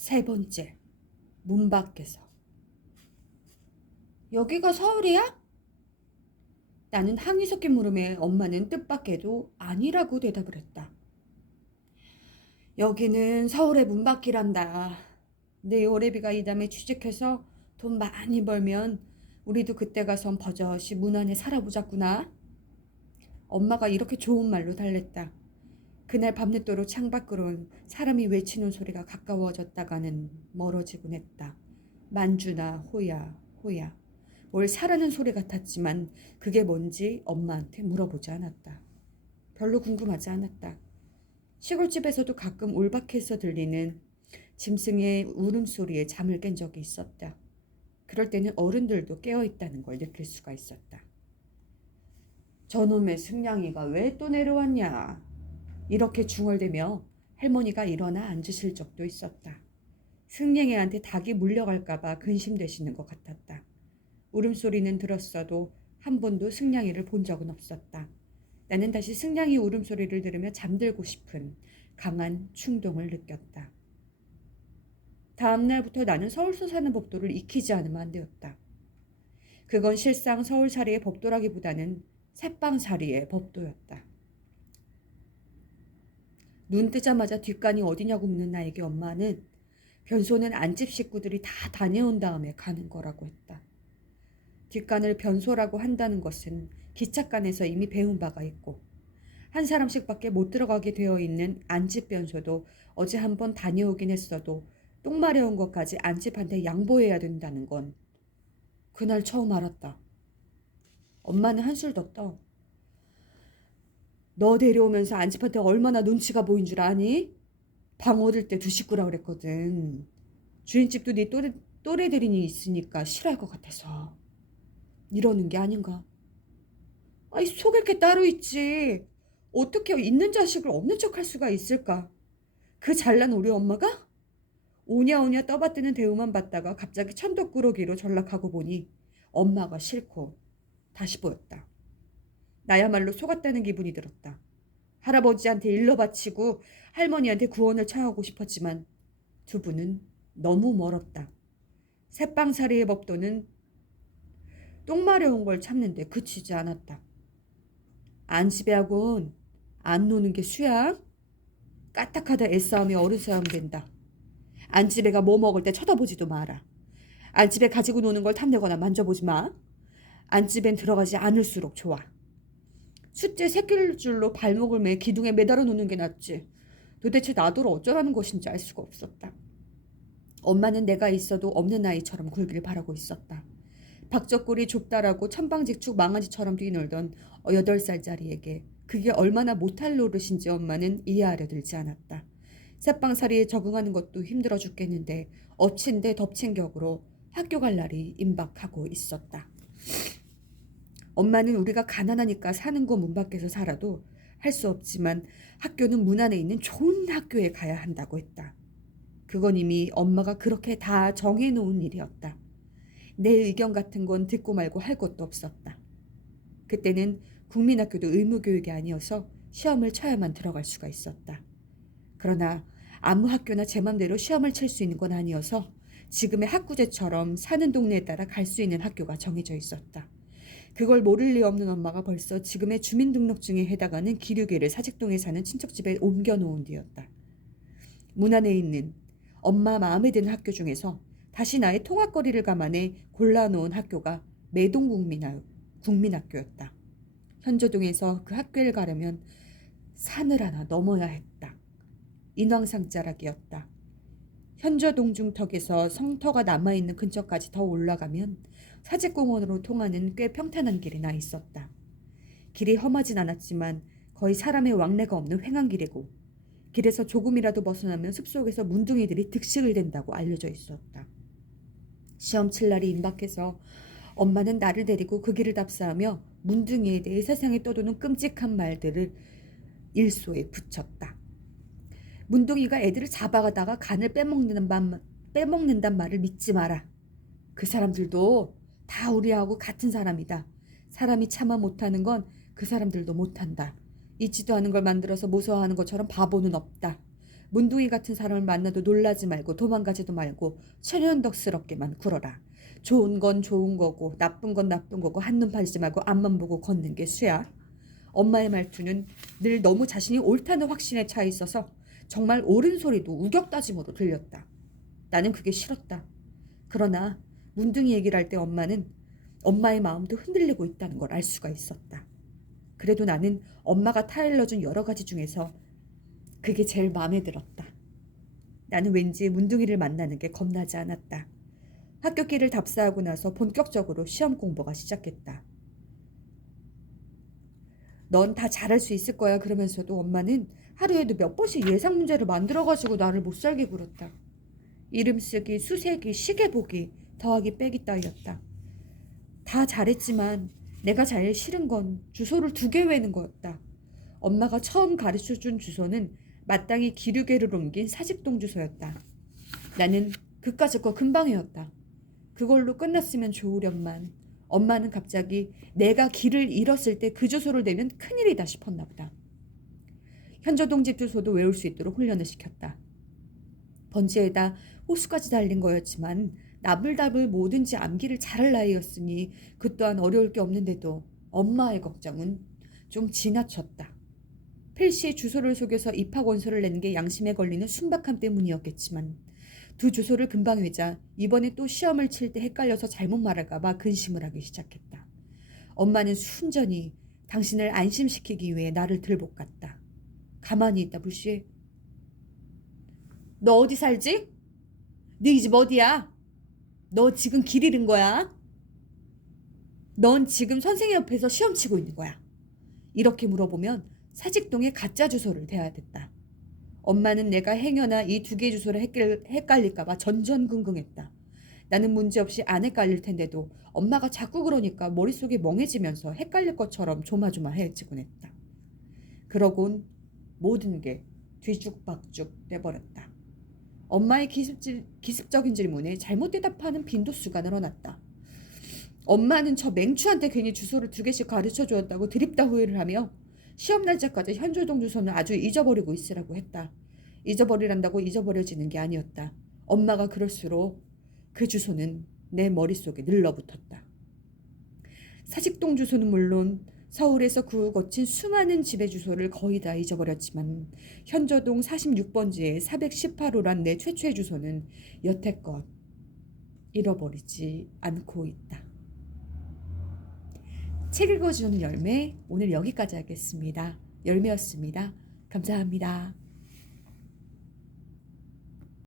세 번째, 문 밖에서. 여기가 서울이야? 나는 항의 섞인 물음에 엄마는 뜻밖에도 아니라고 대답을 했다. 여기는 서울의 문 밖이란다. 내 올해비가 이 담에 취직해서 돈 많이 벌면 우리도 그때 가선 버젓이 문 안에 살아보자꾸나. 엄마가 이렇게 좋은 말로 달랬다. 그날 밤늦도록 창밖으론 사람이 외치는 소리가 가까워졌다가는 멀어지곤 했다. 만주나 호야, 호야. 뭘 사라는 소리 같았지만 그게 뭔지 엄마한테 물어보지 않았다. 별로 궁금하지 않았다. 시골집에서도 가끔 울박해서 들리는 짐승의 울음소리에 잠을 깬 적이 있었다. 그럴 때는 어른들도 깨어있다는 걸 느낄 수가 있었다. 저놈의 승냥이가 왜 또 내려왔냐? 이렇게 중얼대며 할머니가 일어나 앉으실 적도 있었다. 승냥이한테 닭이 물려갈까봐 근심되시는 것 같았다. 울음소리는 들었어도 한 번도 승냥이를 본 적은 없었다. 나는 다시 승냥이 울음소리를 들으며 잠들고 싶은 강한 충동을 느꼈다. 다음 날부터 나는 서울서 사는 법도를 익히지 않으면 안 되었다. 그건 실상 서울살이의 법도라기보다는 새빵살이의 법도였다. 눈 뜨자마자 뒷간이 어디냐고 묻는 나에게 엄마는 변소는 안집 식구들이 다 다녀온 다음에 가는 거라고 했다. 뒷간을 변소라고 한다는 것은 기찻간에서 이미 배운 바가 있고 한 사람씩밖에 못 들어가게 되어 있는 안집 변소도 어제 한번 다녀오긴 했어도 똥 마려운 것까지 안집한테 양보해야 된다는 건 그날 처음 알았다. 엄마는 한술 더 떠. 너 데려오면서 안집한테 얼마나 눈치가 보인 줄 아니? 방 얻을 때 두 식구라 그랬거든. 주인집도 네 또래들이니 있으니까 싫어할 것 같아서 이러는 게 아닌가. 아이, 속일 게 따로 있지. 어떻게 있는 자식을 없는 척할 수가 있을까? 그 잘난 우리 엄마가? 오냐오냐 떠받드는 대우만 받다가 갑자기 천덕꾸러기로 전락하고 보니 엄마가 싫고 다시 보였다. 나야말로 속았다는 기분이 들었다. 할아버지한테 일러 바치고 할머니한테 구원을 청하고 싶었지만 두 분은 너무 멀었다. 새빵살이의 법도는 똥 마려운 걸 참는데 그치지 않았다. 안집애하고는 안 노는 게 수야? 까딱하다 애싸움이 어른싸움 된다. 안집애가 뭐 먹을 때 쳐다보지도 마라. 안집애 가지고 노는 걸 탐내거나 만져보지 마. 안집엔 들어가지 않을수록 좋아. 숫째 새끼를 줄로 발목을 매 기둥에 매달아 놓는 게 낫지. 도대체 나더러 어쩌라는 것인지 알 수가 없었다. 엄마는 내가 있어도 없는 아이처럼 굴길 바라고 있었다. 박적골이 좁다라고 천방지축 망아지처럼 뛰놀던 8살짜리에게 그게 얼마나 못할 노릇인지 엄마는 이해하려 들지 않았다. 새빵살이에 적응하는 것도 힘들어 죽겠는데 엎친 데 덮친 격으로 학교 갈 날이 임박하고 있었다. 엄마는 우리가 가난하니까 사는 곳 문 밖에서 살아도 할 수 없지만 학교는 문 안에 있는 좋은 학교에 가야 한다고 했다. 그건 이미 엄마가 그렇게 다 정해놓은 일이었다. 내 의견 같은 건 듣고 말고 할 것도 없었다. 그때는 국민학교도 의무교육이 아니어서 시험을 쳐야만 들어갈 수가 있었다. 그러나 아무 학교나 제 맘대로 시험을 칠 수 있는 건 아니어서 지금의 학구제처럼 사는 동네에 따라 갈 수 있는 학교가 정해져 있었다. 그걸 모를 리 없는 엄마가 벌써 지금의 주민등록증에 해당하는 기류계를 사직동에 사는 친척집에 옮겨놓은 뒤였다. 문 안에 있는 엄마 마음에 드는 학교 중에서 다시 나의 통학거리를 감안해 골라놓은 학교가 매동국민학교였다. 현조동에서 그 학교를 가려면 산을 하나 넘어야 했다. 인왕산자락이었다. 현저동 중턱에서 성터가 남아있는 근처까지 더 올라가면 사직공원으로 통하는 꽤 평탄한 길이 나 있었다. 길이 험하진 않았지만 거의 사람의 왕래가 없는 횡한길이고 길에서 조금이라도 벗어나면 숲속에서 문둥이들이 득식을 댄다고 알려져 있었다. 시험 칠 날이 임박해서 엄마는 나를 데리고 그 길을 답사하며 문둥이에 대해 세상에 떠도는 끔찍한 말들을 일소에 붙였다. 문둥이가 애들을 잡아가다가 간을 빼먹는단 말을 믿지 마라. 그 사람들도 다 우리하고 같은 사람이다. 사람이 참아 못하는 건 그 사람들도 못한다. 있지도 않은 걸 만들어서 무서워하는 것처럼 바보는 없다. 문둥이 같은 사람을 만나도 놀라지 말고 도망가지도 말고 천연덕스럽게만 굴어라. 좋은 건 좋은 거고 나쁜 건 나쁜 거고 한눈 팔지 말고 앞만 보고 걷는 게 수야. 엄마의 말투는 늘 너무 자신이 옳다는 확신에 차 있어서 정말 옳은 소리도 우격다짐으로 들렸다. 나는 그게 싫었다. 그러나 문둥이 얘기를 할 때 엄마는 엄마의 마음도 흔들리고 있다는 걸 알 수가 있었다. 그래도 나는 엄마가 타일러준 여러 가지 중에서 그게 제일 마음에 들었다. 나는 왠지 문둥이를 만나는 게 겁나지 않았다. 학교길을 답사하고 나서 본격적으로 시험 공부가 시작했다. 넌 다 잘할 수 있을 거야 그러면서도 엄마는 하루에도 몇 번씩 예상 문제를 만들어가지고 나를 못 살게 굴었다. 이름 쓰기, 수세기, 시계 보기, 더하기 빼기 따위였다. 다 잘했지만 내가 제일 싫은 건 주소를 2개 외는 거였다. 엄마가 처음 가르쳐준 주소는 마땅히 기류계를 옮긴 사직동 주소였다. 나는 그까짓 거 금방 외웠다. 그걸로 끝났으면 좋으련만 엄마는 갑자기 내가 길을 잃었을 때 그 주소를 내면 큰일이다 싶었나 보다. 현조동 집 주소도 외울 수 있도록 훈련을 시켰다. 번지에다 호수까지 달린 거였지만 나불나불 뭐든지 암기를 잘할 나이였으니 그 또한 어려울 게 없는데도 엄마의 걱정은 좀 지나쳤다. 필시 주소를 속여서 입학 원서를 내는 게 양심에 걸리는 순박함 때문이었겠지만 두 주소를 금방 외자 이번에 또 시험을 칠 때 헷갈려서 잘못 말할까 봐 근심을 하기 시작했다. 엄마는 순전히 당신을 안심시키기 위해 나를 들볶았다. 가만히 있다 불시에 너 어디 살지? 네 이 집 어디야? 너 지금 길 잃은 거야? 넌 지금 선생님 옆에서 시험 치고 있는 거야. 이렇게 물어보면 사직동의 가짜 주소를 대야 됐다. 엄마는 내가 행여나 이 2개의 주소를 헷갈릴까봐 전전긍긍했다. 나는 문제없이 안 헷갈릴 텐데도 엄마가 자꾸 그러니까 머릿속이 멍해지면서 헷갈릴 것처럼 조마조마해지곤 했다. 그러곤 모든 게 뒤죽박죽 돼버렸다. 엄마의 기습적인 질문에 잘못 대답하는 빈도수가 늘어났다. 엄마는 저 맹추한테 괜히 주소를 2개씩 가르쳐 주었다고 드립다 후회를 하며 시험 날짜까지 현조동 주소는 아주 잊어버리고 있으라고 했다. 잊어버리란다고 잊어버려지는 게 아니었다. 엄마가 그럴수록 그 주소는 내 머릿속에 늘러붙었다. 사직동 주소는 물론 서울에서 구 거친 수많은 집의 주소를 거의 다 잊어버렸지만 현조동 46번지에 418호란 내 최초의 주소는 여태껏 잃어버리지 않고 있다. 책 읽어주는 열매, 오늘 여기까지 하겠습니다. 열매였습니다. 감사합니다.